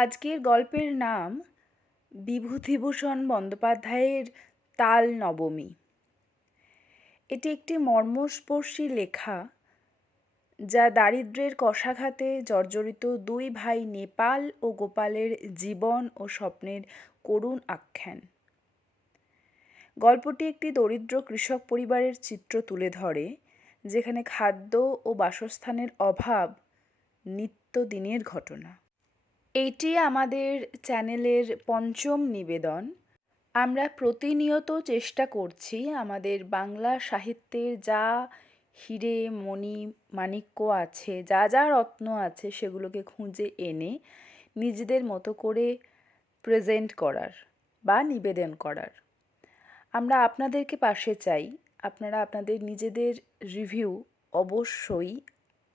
আজকের গল্পের নাম বিভূতিভূষণ বন্দ্যোপাধ্যায়ের তাল নবমী। এটি একটি মর্মস্পর্শী লেখা, যা দারিদ্র্যের কশাঘাতে জর্জরিত দুই ভাই নেপাল ও গোপালের জীবন ও স্বপ্নের করুণ আখ্যান। গল্পটি একটি দরিদ্র কৃষক পরিবারের চিত্র তুলে ধরে, যেখানে খাদ্য ও বাসস্থানের অভাব নিত্যদিনের ঘটনা। এটি আমাদের চ্যানেলের পঞ্চম নিবেদন। আমরা প্রতিনিয়ত চেষ্টা করছি আমাদের বাংলা সাহিত্যের যা হিরে মণি মাণিক্য আছে, যা যা রত্ন আছে, সেগুলোকে খুঁজে এনে নিজেদের মতো করে প্রেজেন্ট করার বা নিবেদন করার। আমরা আপনাদেরকে পাশে চাই। আপনারা আপনাদের নিজেদের রিভিউ অবশ্যই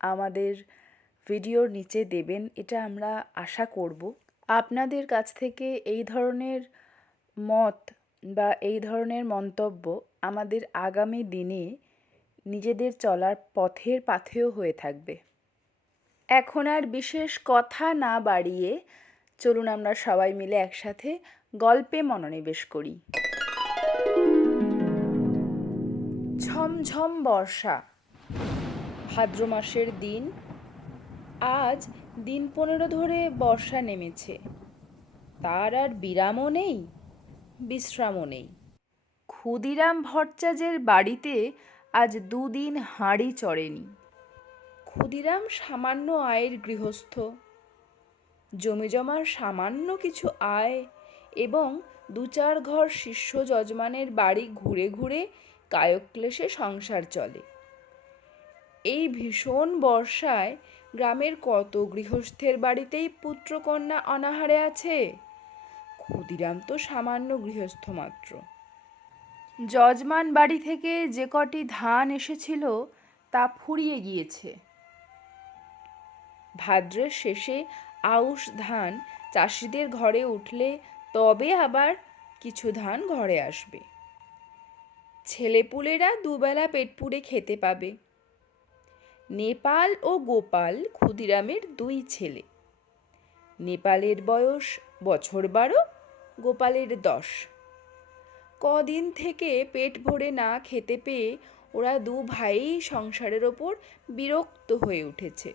আমাদের ভিডিওর নিচে দেবেন, এটা আমরা আশা করব। আপনাদের কাছ থেকে এই ধরনের মত বা এই ধরনের মন্তব্য আমাদের আগামী দিনে নিজেদের চলার পথের পাথেয় হয়ে থাকবে। এখন আর বিশেষ কথা না বাড়িয়ে চলুন আমরা সবাই মিলে একসাথে গল্পে মনোনিবেশ করি। ঝমঝম বর্ষা, ভাদ্র মাসের দিন। আজ দিন 15 ধরে বর্ষা নেমেছে। তার আর বিরামও নেই, বিশ্রামও নেই। ক্ষুদিরাম ভট্টাচার্যের বাড়িতে আজ 2 দিন হাঁড়ি চড়েনি। ক্ষুদিরাম সামান্য আয়ের গৃহস্থ। জমিজমার সামান্য কিছু আয় এবং 2-4 ঘর শিষ্য যজমানের বাড়ি ঘুরে ঘুরে কায়ক্লেশে সংসার চলে। এই ভীষণ বর্ষায় গ্রামের কত গৃহস্থের বাড়িতেই পুত্রকন্যা অনাহারে আছে। ক্ষুদিরাম তো সামান্য গৃহস্থ মাত্র। যজমান বাড়ি থেকে যে কটি ধান এসেছিল তা ফুরিয়ে গিয়েছে। ভাদ্রের শেষে আউশ ধান চাষিদের ঘরে উঠলে তবে আবার কিছু ধান ঘরে আসবে। ছেলেপুলেরা দুবেলা পেট পুড়ে খেতে পাবে। নেপাল ও গোপাল ক্ষুদিরামের 2 ছেলে। নেপালের বয়স বছর 12, গোপালের 10। কদিন থেকে পেট ভরে না খেতে পেয়ে ওরা 2 ভাই সংসারের ওপর বিরক্ত হয়ে উঠেছে।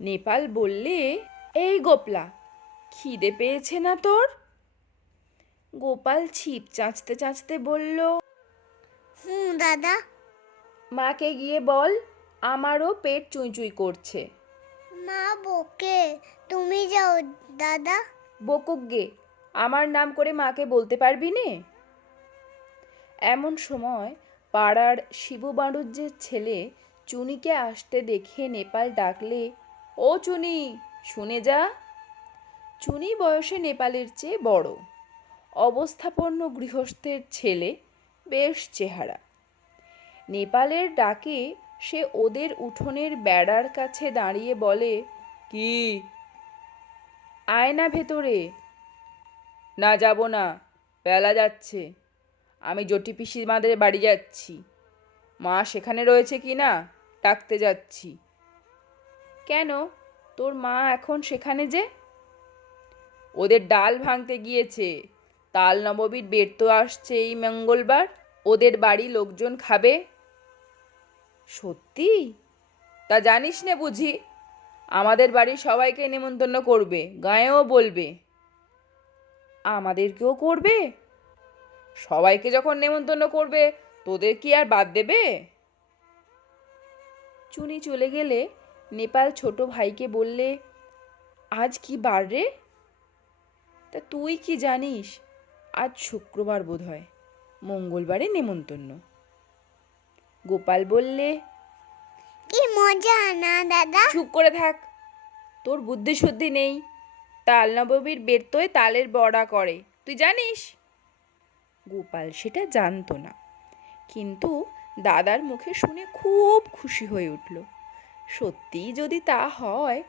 নেপাল বললে, এই গোপলা, খিদে পেয়েছে না তোর? গোপাল ছিপ চাঁচতে চাঁচতে বলল, দাদা। মাকে গিয়ে বল, আমারও পেট চুঁই করছে। মা বকে, তুমি যাও দাদা। বকুক গে, আমার নাম করে মাকে বলতে পারবি নে? এমন সময় পাড়ার শিবু বাড়ুজ্যের ছেলে চুনিকে আসতে দেখে নেপাল ডাকলে, ও চুনি, শুনে যা। চুনি বয়সে নেপালের চেয়ে বড়, অবস্থাপন্ন গৃহস্থের ছেলে, বেশ চেহারা। নেপালের ডাকে সে ওদের উঠোনের বেড়ার কাছে দাঁড়িয়ে বলে, কি? আয় না ভেতরে। না, যাব না, বেলা যাচ্ছে। আমি জটি পিসিমাদের বাড়ি যাচ্ছি। মা সেখানে রয়েছে কি না ডাকতে যাচ্ছি। কেন, তোর মা এখন সেখানে যে? ওদের ডাল ভাঙতে গিয়েছে। তাল নবমীর বের তো আসছে এই মঙ্গলবার, ওদের বাড়ি লোকজন খাবে। সত্যি? তা জানিস না বুঝি? আমাদের বাড়ির সবাইকে নেমন্তন্ন করবে, গাঁয়েও বলবে। আমাদেরকেও করবে? সবাইকে যখন নেমন্তন্ন করবে, তোদের কি আর বাদ দেবে? চুনি চলে গেলে নেপাল ছোট ভাইকে বললে, আজ কি বার রে? তা তুই কি জানিস? আজ শুক্রবার বোধ হয়, মঙ্গলবারে নেমন্তন্ন। গোপাল বললে, কি মজা না দাদা? চুপ করে থাক, তোর বুদ্ধি শুদ্ধি নেই। তাল নবমীর বেরতোয় তালের বড়া করে, তুই জানিস? গোপাল সেটা জানতো না, কিন্তু দাদার মুখে শুনে খুব খুশি হয়ে উঠল। সত্যিই যদি তা হয়,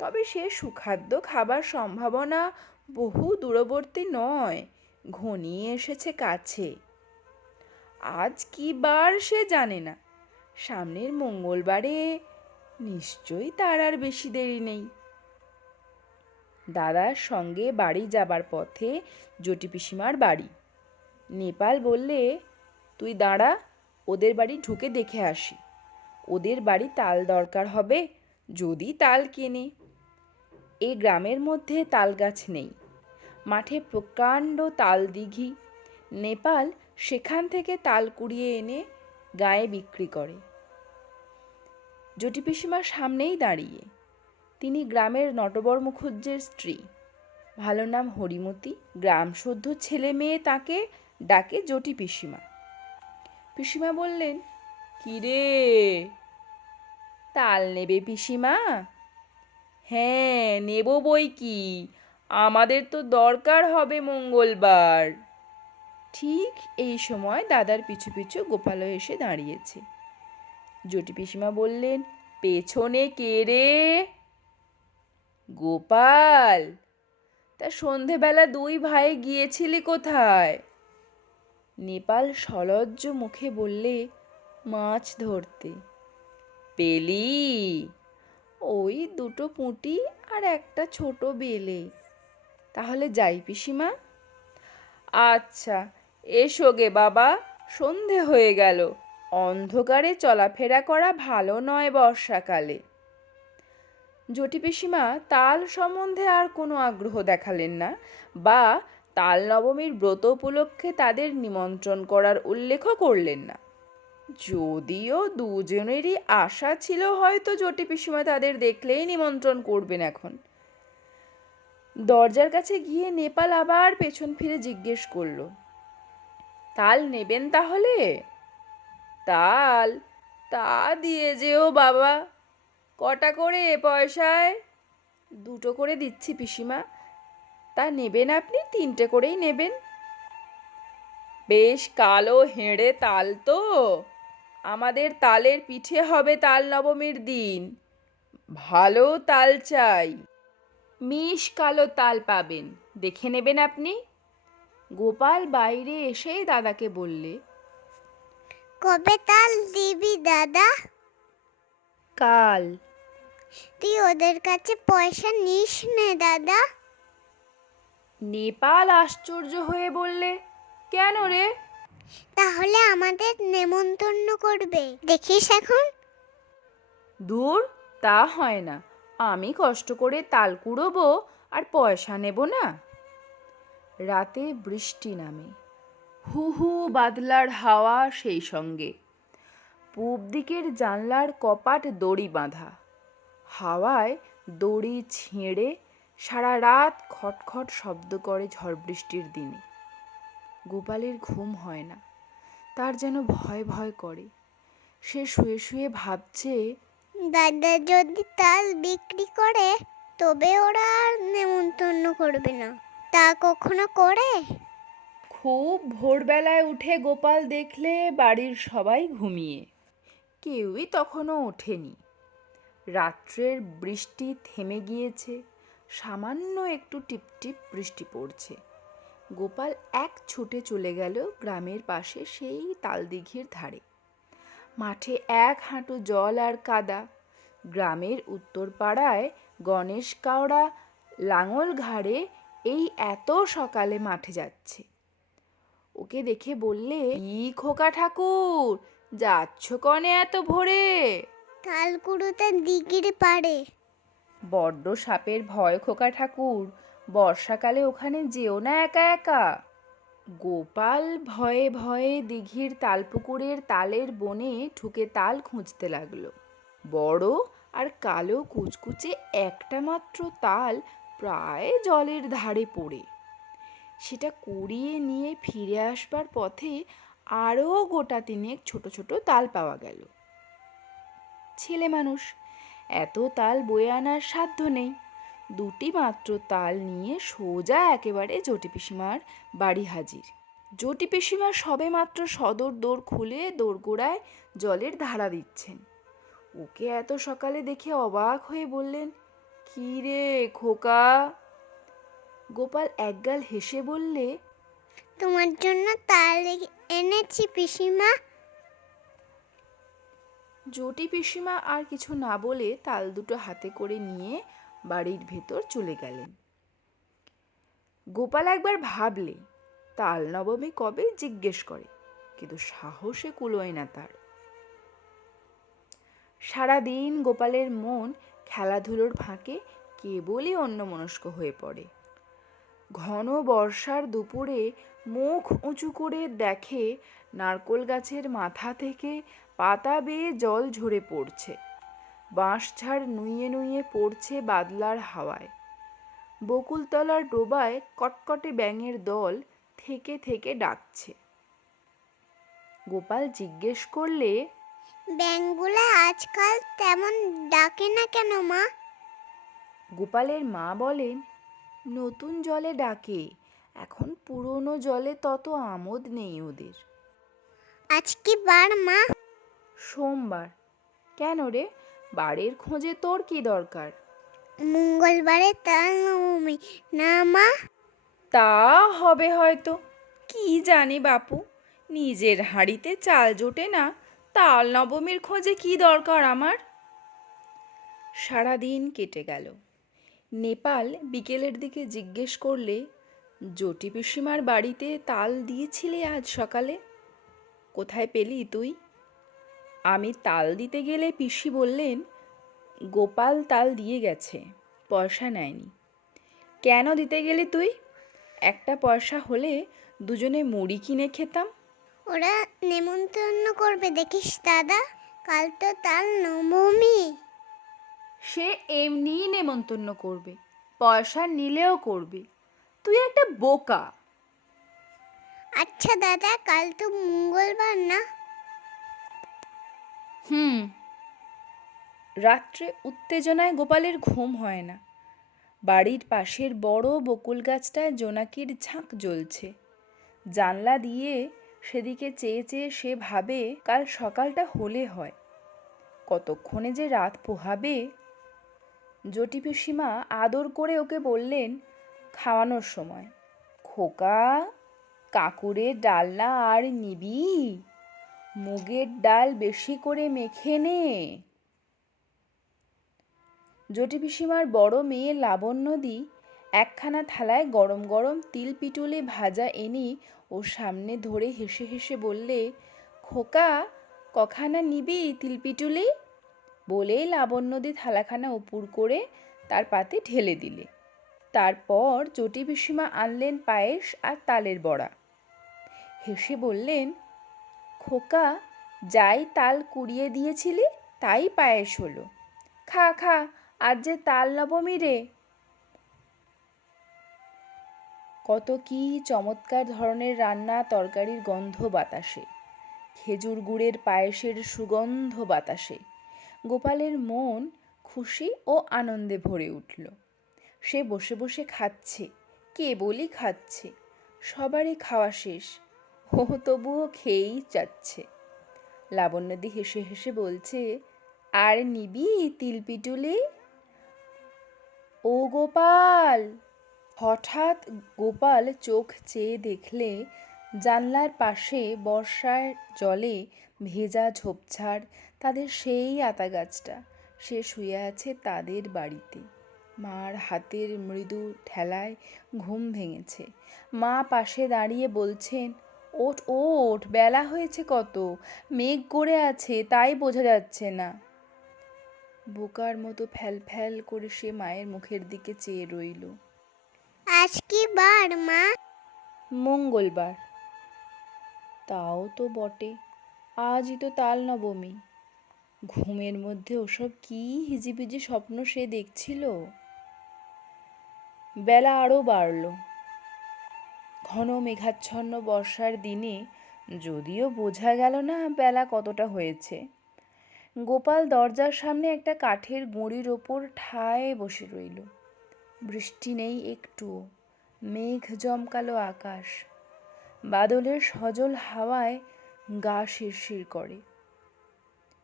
তবে সে সুখাদ্য খাবার সম্ভাবনা বহু দূরবর্তী নয়, ঘনিয়ে এসেছে কাছে। আজ কি বার সে জানে না, সামনের মঙ্গলবারে নিশ্চয়ই তার আর বেশি দেরি নেই। দাদার সঙ্গে বাড়ি যাবার পথে জটি পিসিমার বাড়ি। নেপাল বললে, তুই দাঁড়া, ওদের বাড়ি ঢুকে দেখে আসি। ওদের বাড়ি তাল দরকার হবে, যদি তাল কেনে। এই গ্রামের মধ্যে তাল গাছ নেই, মাঠে প্রকাণ্ড তাল দিঘি। নেপাল সেখান থেকে তাল কুড়িয়ে এনে গায়ে বিক্রি করে। জটি পিসিমার সামনেই দাঁড়িয়ে। তিনি গ্রামের নটবর মুখুজ্জের স্ত্রী, ভালো নাম হরিমতি। গ্রাম শুদ্ধ ছেলে মেয়ে তাকে ডাকে জটি পিসিমা। পিসিমা বললেন, কি রে, তাল নেবে পিসিমা? হ্যাঁ, নেব বই কি, আমাদের তো দরকার হবে মঙ্গলবার। ঠিক এই সময় দাদার পিছু পিছু গোপালও এসে দাঁড়িয়েছে। জটি পিসিমা বললেন, পেছনে কে রে? গোপাল। তা সন্ধেবেলা দুই ভাই গিয়েছিলি কোথায়? নেপাল সলজ্জ মুখে বললে, মাছ ধরতে। পেলি? ওই দুটো পুঁটি আর একটা ছোট বেলে। তাহলে যাই পিসিমা? আচ্ছা, এসো গে বাবা, সন্ধে হয়ে গেল। অন্ধকারে চলাফেরা করা ভালো নয় বর্ষাকালে। জটি পিসিমা তাল সম্বন্ধে আর কোনো আগ্রহ দেখালেন না, বা তাল নবমীর ব্রত উপলক্ষে তাদের নিমন্ত্রণ করার উল্লেখও করলেন না। যদিও দুজনেরই আশা ছিল হয়তো জটি পিসিমা তাদের দেখলেই নিমন্ত্রণ করবেন। এখন দরজার কাছে গিয়ে নেপাল আবার পেছন ফিরে জিজ্ঞেস করলো, তাল নেবেন তাহলে? তাল? তা দিয়ে যেও বাবা। কটা করে পয়সায়? দুটো করে দিচ্ছি পিসিমা। তা নেবেন আপনি? তিনটে করেই নেবেন। বেশ কালো হেঁড়ে তাল তো, আমাদের তালের পিঠে হবে তাল নবমীর দিন। ভালো তাল চাই, মিশ কালো তাল পাবেন, দেখে নেবেন আপনি। গোপাল বাইরে এসেই দাদাকে বললে, কবে তাল দিবি দাদা? কাল। তুই ওদের কাছে পয়সা নিস নে দাদা। নেপাল আশ্চর্য হয়ে বললে, কেন রে? তাহলে আমাদের নেমন্তন্ন করবে, দেখিস এখন। দূর, তা হয় না। আমি কষ্ট করে তাল কুড়োবো আর পয়সা নেব না? রাতে বৃষ্টি নামে, হু হু বাদলার হাওয়া, সেই সঙ্গে পূব দিকের জানলার কপাট দড়ি বাঁধা। হাওয়ায় দড়ি ছিঁড়ে সারা রাত খটখট শব্দ করে ঝড় বৃষ্টির দিনে। গোপালের ঘুম হয় না, তার যেন ভয় ভয় করে। সে শুয়ে শুয়ে ভাবছে, দাদা যদি তাল বিক্রি করে তবে ওরা আর নেমন্তন্ন করবে না। তা কখনো করে? খুব ভোরবেলায় উঠে গোপাল দেখলে বাড়ির সবাই ঘুমিয়ে, কেউই তখনও ওঠেনি। রাত্রের বৃষ্টি থেমে গিয়েছে, সামান্য একটু টিপটিপ বৃষ্টি পড়ছে। গোপাল এক ছুটে চলে গেল গ্রামের পাশে সেই তালদিঘির ধারে। মাঠে এক হাঁটু জল আর কাদা। গ্রামের উত্তর পাড়ায় গণেশ কাওড়া লাঙল ঘাড়ে এই এত সকালে মাঠে যাচ্ছে। ওকে দেখে বললে, ই খোকা ঠাকুর, যাচ্ছ কনে এত ভোরে? তাল কুড়োতে দিঘির পাড়ে। বড্ড সাপের ভয় খোকা ঠাকুর, বর্ষাকালে ওখানে যেও না একা একা। গোপাল ভয়ে ভয়ে দিঘির তালপুকুরের তালের বনে ঢুকে তাল খুঁজতে লাগলো। বড় আর কালো কুচকুচে একটা মাত্র তাল প্রায় জলের ধারে পড়ে। সেটা কুড়িয়ে নিয়ে ফিরে আসবার পথে আরও গোটা তিনেক ছোট ছোট তাল পাওয়া গেল। ছেলে মানুষ, এত তাল বয়ে আনার সাধ্য নেই। দুটি মাত্র তাল নিয়ে সোজা একেবারে জটি পিসিমার বাড়ি হাজির। জটি পিসিমা সবে মাত্র সদর দোর খুলে দোরগোড়ায় জলের ধারা দিচ্ছেন। ওকে এত সকালে দেখে অবাক হয়ে বললেন, কি রে খোকা? গোপাল একগাল হেসে বললে, তোমার জন্য তাল এনেছি পিসিমা। জটি পিসিমা আর কিছু না বলে তাল দুটো হাতে করে নিয়ে বাড়ির ভেতর চলে গেলেন। গোপাল একবার ভাবলে তাল নবমী কবে জিজ্ঞেস করে, কিন্তু সাহসে কুলোয় না তার। সারাদিন গোপালের মন খেলাধুলোর ফাঁকে কেবলই অন্যমনস্ক হয়ে পড়ে। ঘন বর্ষার দুপুরে মুখ উঁচু করে দেখে নারকোল গাছের মাথা থেকে পাতা বেয়ে জল ঝরে পড়ছে। বাঁশঝাড় নুইয়ে নুইয়ে পড়ছে বাদলার হাওয়ায়। বকুলতলার ডোবায় কটকটে ব্যাঙের দল থেকে থেকে ডাকছে। গোপাল জিজ্ঞেস করলে, ব্যাঙগুলা আজকাল তেমন ডাকে না কেন মা? গোপালের মা বলেন, নতুন জলে ডাকে, এখন পুরনো জলে তত আমোদ নেই ওদের। আজ কি বার মা? সোমবার। কেন রে, বাড়ির খোঁজে তোর কি দরকার? মঙ্গলবারে তাল নবমী না মা? তা হবে হয়তো, কি জানি বাপু, নিজের হাঁড়িতে চাল জোটে না, তাল নবমীর খোঁজে কি দরকার আমার। সারাদিন কেটে গেল। নেপাল বিকেলের দিকে জিজ্ঞেস করলে, জটি পিসিমার বাড়িতে তাল দিয়েছিলে আজ সকালে? কোথায় পেলি তুই? আমি তাল দিতে গেলে পিসি বললেন, গোপাল তাল দিয়ে গেছে, পয়সা নেয়নি। কেন দিতে গেলি তুই? একটা পয়সা হলে দুজনে মুড়ি কিনে খেতাম। ওরা নেমন্তন্ন করবে দেখিস দাদা, কাল তো তাল নবমী। সে এমনিই নেমন্তন্ন করবে, পয়সা নিলেও করবে। তুই একটা বোকা। আচ্ছা দাদা, কাল তো মঙ্গলবার না? হুম। রাত্রে উত্তেজনায় গোপালের ঘুম হয় না। বাড়ির পাশের বড় বকুল গাছটায় জোনাকির ঝাঁক জ্বলছে। জানলা দিয়ে সেদিকে চেয়ে চেয়ে সে ভাবে কাল সকালটা হলে হয়, কতক্ষণে যে রাত পোহাবে। জটি পিসিমা আদর করে ওকে বললেন খাওয়ানোর সময়, খোকা, কাঁকুরের ডালনা আর নিবি? মুগের ডাল বেশি করে মেখে নে। জটি পিসিমার বড় মেয়ে লাবণ্যদি একখানা থালায় গরম গরম তিল পিটুলি ভাজা এনে ওর সামনে ধরে হেসে হেসে বললে, খোকা, কখানা নিবি তিল পিটুলি? বলেই লাবণ্যদি থালাখানা উপুড় করে তার পাতে ঢেলে দিলে। তারপর জটি পিসিমা আনলেন পায়েস আর তালের বড়া। হেসে বললেন, খোকা, যাই তাল কুড়িয়ে দিয়েছিলি তাই পায়েস হলো। খা খা, আজ যে তাল নবমী রে। কত কি চমৎকার ধরনের রান্না তরকারির গন্ধ বাতাসে, খেজুর গুড়ের পায়েসের সুগন্ধ বাতাসে। গোপালের মন খুশি ও আনন্দে ভরে উঠল। সে বসে বসে খাচ্ছে, কেবলই খাচ্ছে। সবারই খাওয়া শেষ, ও তবুও খেয়েই যাচ্ছে। লাবণ্যদি হেসে হেসে বলছে, আর নিবি তিলপিটুলি? ও গোপাল! হঠাৎ গোপাল চোখ চেয়ে দেখলে জানলার পাশে বর্ষার জলে ভেজা ঝোপঝাড় তাদের সেই আতা গাছটা, সে শুয়ে আছে তাদের বাড়িতে। মার হাতের মৃদু ঠেলায় ঘুম ভেঙেছে। মা পাশে দাঁড়িয়ে বলছেন, ওঠ ওঠ, বেলা হয়েছে কত, মেঘ করে আছে তাই বোঝা যাচ্ছে না। বোকার মতো ফ্যাল ফ্যাল করে সে মায়ের মুখের দিকে চেয়ে রইল। আজ কি বার মা? মঙ্গলবার। তাও তো বটে, আজই তো তাল নবমী। ঘুমের মধ্যে ওসব কি হিজিবিজি স্বপ্ন সে দেখছিল। বেলা আরও বাড়ল। ঘন মেঘাচ্ছন্ন বর্ষার দিনে যদিও বোঝা গেল না বেলা কতটা হয়েছে। গোপাল দরজার সামনে একটা কাঠের গুঁড়ির ওপর ঠায় বসে রইল। বৃষ্টি নেই একটুও, মেঘ জমকালো আকাশ। বাদলের সজল হাওয়ায় গা শিরশির করে।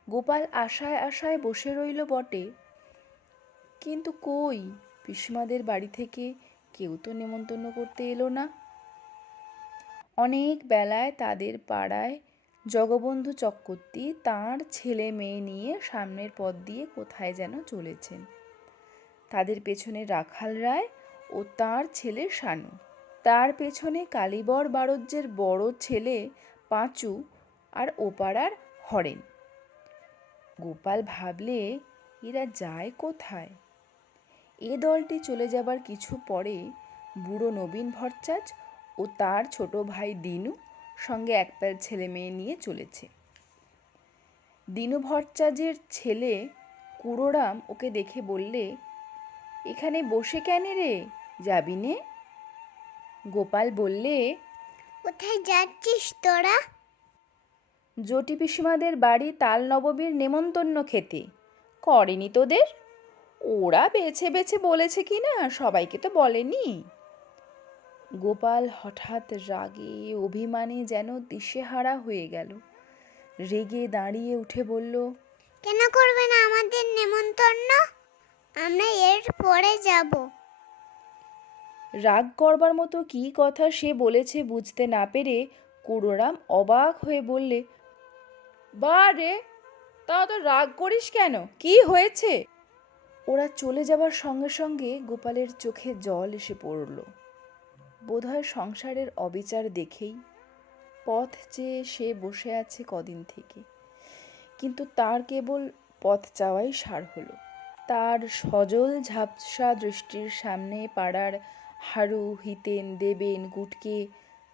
গোপাল আশায় আশায় বসে রইল বটে, কিন্তু কই, পিসিমাদের বাড়ি থেকে কেউ তো নেমন্তন্ন করতে এলো না। অনেক বেলায় তাদের পাড়ায় জগবন্ধু চক্রবর্তী তাঁর ছেলে মেয়ে নিয়ে সামনের পথ দিয়ে কোথায় যেন চলেছেন। তাদের পেছনে রাখাল রায় ও তাঁর ছেলে শানু। তার পেছনে কালীবর বাড়জ্যের বড় ছেলে পাঁচু আর ওপাড়ার হরেন। গোপাল ভাবলে, এরা যায় কোথায়? এ দলটি চলে যাবার কিছু পরে বুড়ো নবীন ভট্টাচ ও তার ছোট ভাই দিনু সঙ্গে একপাল ছেলে মেয়ে নিয়ে চলেছে। দিনু ভট্টাচার্যের ছেলে কুড়োরাম ওকে দেখে বললে, এখানে বসে কেন রে, যাবি নে? গোপাল বললে, কোথায় যাচ্ছিস তোরা? জটি পিসিমাদের বাড়ি তাল নবমীর নেমন্তন্ন খেতে। করেনি তোদের? ওরা বেছে বেছে বলেছে কি না, সবাইকে তো বলেনি। গোপাল হঠাৎ রাগে অভিমানে যেন দিশেহারা হয়ে গেল। রেগে দাঁড়িয়ে উঠে বলল, কেন করবে না আমাদের নেমন্তন্ন? আমরা এর পরে যাব। রাগ করবার মতো কী কথা সে বলেছে বুঝতে না পেরে কুড়োরাম অবাক হয়ে বললে, বা রে, তা তো রাগ করিস কেন, কি হয়েছে? ওরা চলে যাবার সঙ্গে সঙ্গে গোপালের চোখে জল এসে পড়ল। বোধহয় সংসারের অবিচার দেখেই। পথ চেয়ে সে বসে আছে কদিন থেকে, কিন্তু তার কেবল পথ চাওয়াই সার হলো। তার সজল ঝাপসা দৃষ্টির সামনে পাড়ার হারু, হিতেন, দেবেন, গুটকে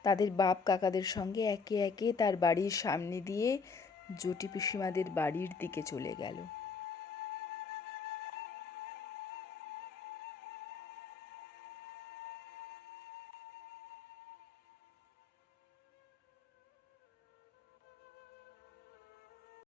তাদের বাপ কাকাদের সঙ্গে একে একে তার বাড়ির সামনে দিয়ে জটি পিসিমাদের বাড়ির দিকে চলে গেল।